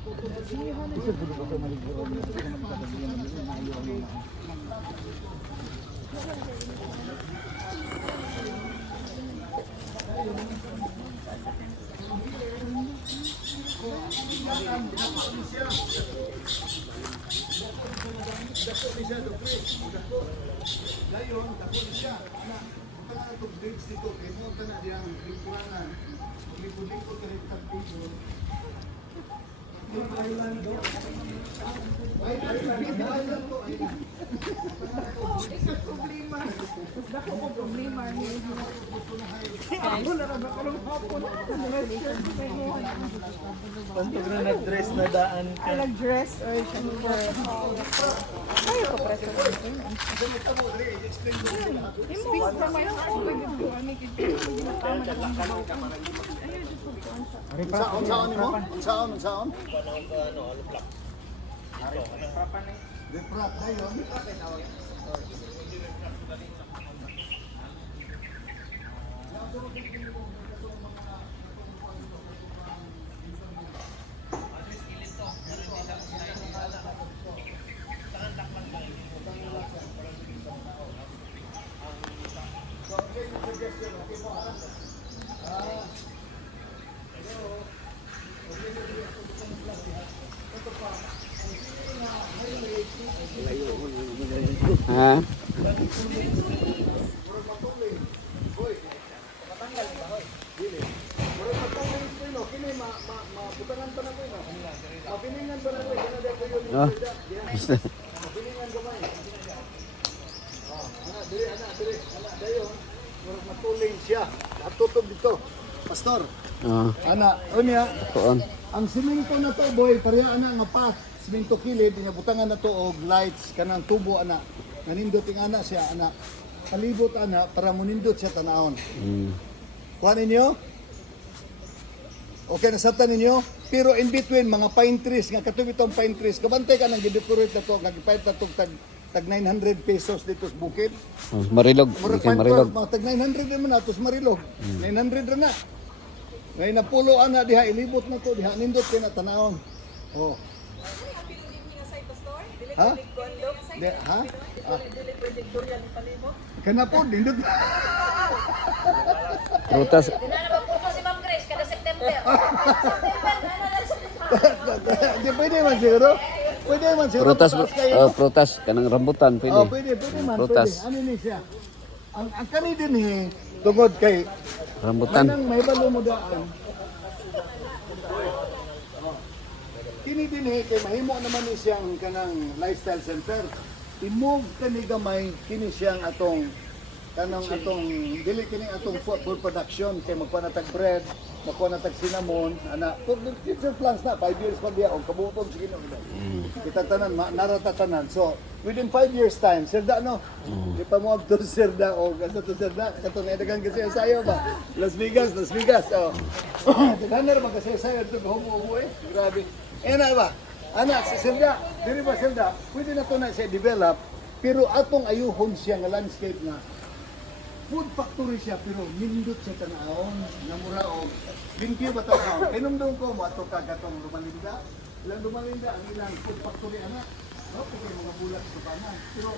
Pag na nag-dress na daan ka. Nag-dress or syempre. Ay, ko preso. Speak from my heart. Unsaon? Reprap dayon. Ha? Oh. Matuling siya. Atutob dito. Pastor. Oh. Ana, unya, Tuon. ang simento na to boy, pareha ana nga path. Simento kilid, nga butangan na to og lights kanang tubo ana. Nanindot ing ana siya ana. Palibot ana para munindot siya tanahon. Kuha ninyo? Okay, nasabtan ninyo? Pero in between, mga pine trees, nga katong itong pine trees, kabantay ka ng gidecorate na to, nagipahit na to, tag 900 pesos dito sa bukid. Oh, Marilog. Ikay Marilog. Mga tag 900 naman na, tos Marilog. 900 na. Ngayon napulo ana diha, ilibot na to, diha nindot kayo na tanahon. Oh. Ha? Ha? Kana po, nindot. Prutas. Dinalabang po si Ma'am Grace kada September. Di pwede man siguro. Pwede man siguro. Prutas. Pataas kayo. Prutas. Kanang rambutan. Pwede. Oh, pwede man. Prutas. Pwede. Ano ni siya? Ang kani din tungod kay Rambutan. kanang may balo mo daan. Kini din kay mahimo naman ni siyang kanang lifestyle center. Imove kani gamay kini siyang atong kanang atong dili kini atong food production kay magpanatag bread, magpanatag cinnamon, ana future plans na 5 years pa diya og kabuton sige no. Kita tanan naratatanan. So within 5 years time, sirda no. Di pa mo abto sirda o gasto to sirda kato na dagan kasi sayo ba. Las Vegas. Oh. Dagan man kasi sayo to humo eh. Grabe. Ana ba? Ana si sirda, dili ba sirda? Pwede na to na siya develop pero atong ayuhon siya nga landscape nga food factory siya pero nindot siya tanahon na mura og limpyo ba tanahon. Inumdum ko mo ato kagatong Lumalinda. Ilang Lumalinda ang ilang food factory ana. No, kay mga bulat sa banan. Pero